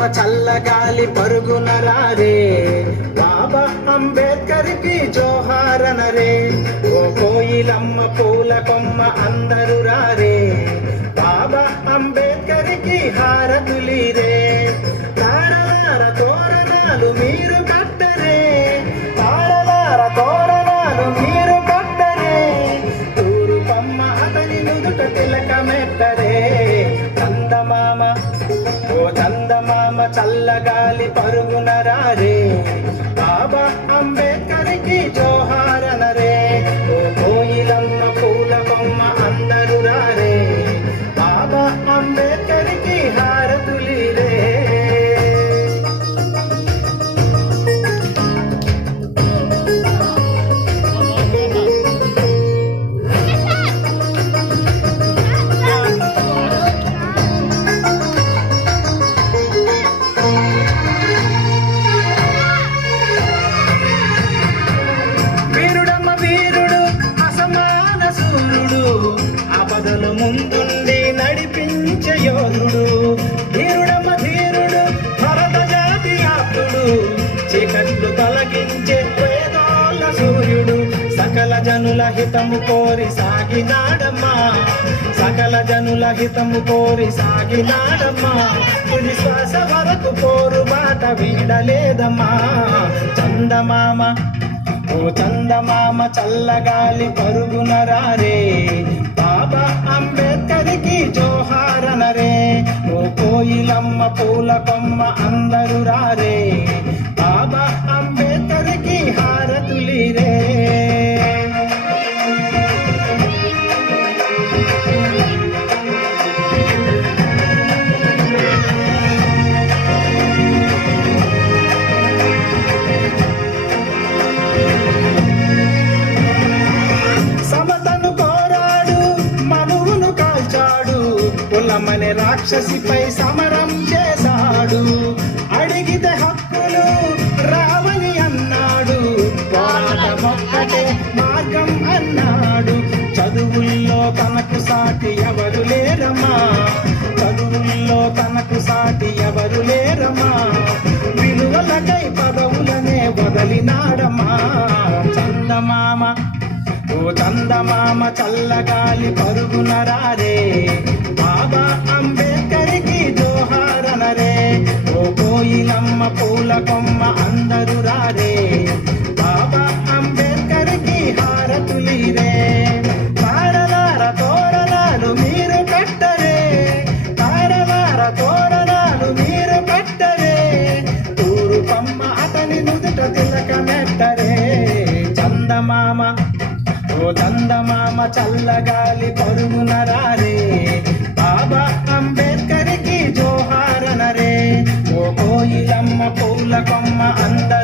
చందమామ చల్లగాలి పరుగున రారే, బాబా అంబేద్కర్ కి జోహారనరే. ఓ కోయిలమ్మ పూల కొమ్మ అందరూ రారే, బాబా అంబేద్కర్ కి హారతులీరే. తారలార తోరణాలు మీరు కట్టరే, తారలార తోరణాలు మీరు కట్టరే. తూరుపమ్మ అతని నుదుట తిలకమెట్టరే. చందమామ ఓ చందమామ చల్లగాలి పరుగున రారే, బాబా అంబేద్కర్ కి జోహారనరే. ఓ కోయిలమ్మ పూల కొమ్మ అందరూ రారే, బాబా అంబేద్కర్ కి హారతులీరే. ఆపదల ముందుండి నడిపించే యోధుడు, ధీరుడమ్మ ధీరుడు భరత జాతి ఆప్తుడు. చీకట్లు తొలగించే పేదోళ్ళ సూర్యుడు, సకల జనుల హితము కోరి సాగినాడమ్మా, సకల జనుల హితము కోరి సాగినాడమ్మా. తుది శ్వాస వరకు పోరు బాట వీడలేదమ్మా. చందమామ ఓ చందమామ చల్లగాలి పరుగున రారే, బాబా అంబేద్కర్ కి జోహారనరే. ఓ కోయిలమ్మ పూల కొమ్మ అందరూ రారే, బాబా అంబేద్కర్ కి హారతులీరే. కులమనే రాక్షసిపై సమరం చేశాడు, అడిగితే హక్కులు రావని అన్నాడు. పోరాటమొక్కటే మార్గం అన్నాడు. చదువుల్లో తనకు సాటి ఎవరు లేరమ్మా, చదువుల్లో తనకు సాటి ఎవరు లేరమ్మా. విలువలకై పదవులనే వదలినాడమ్మా. చందమామ ఓ చందమామ చల్లగాలి పరుగున రారే, బాబా అంబేద్కర్ కి జోహారనరే. ఓ కోయిలమ్మ పూల కొమ్మ అందరూ రారే, బాబా అంబేద్కర్ కి హారతులీరే. తారలార తోరణాలు మీరు కట్టరే, తారలార తోరణాలు మీరు కట్టరే. తూరుపమ్మ అతని నుదుట తిలకమెట్టరే. చందమామ ఓ చందమామ చల్లగాలి పరుగున రారే, బాబా అంబేద్కర్ కి జోహారనరే. ఓ కోయిలమ్మ పూల కొమ్మ అందరూ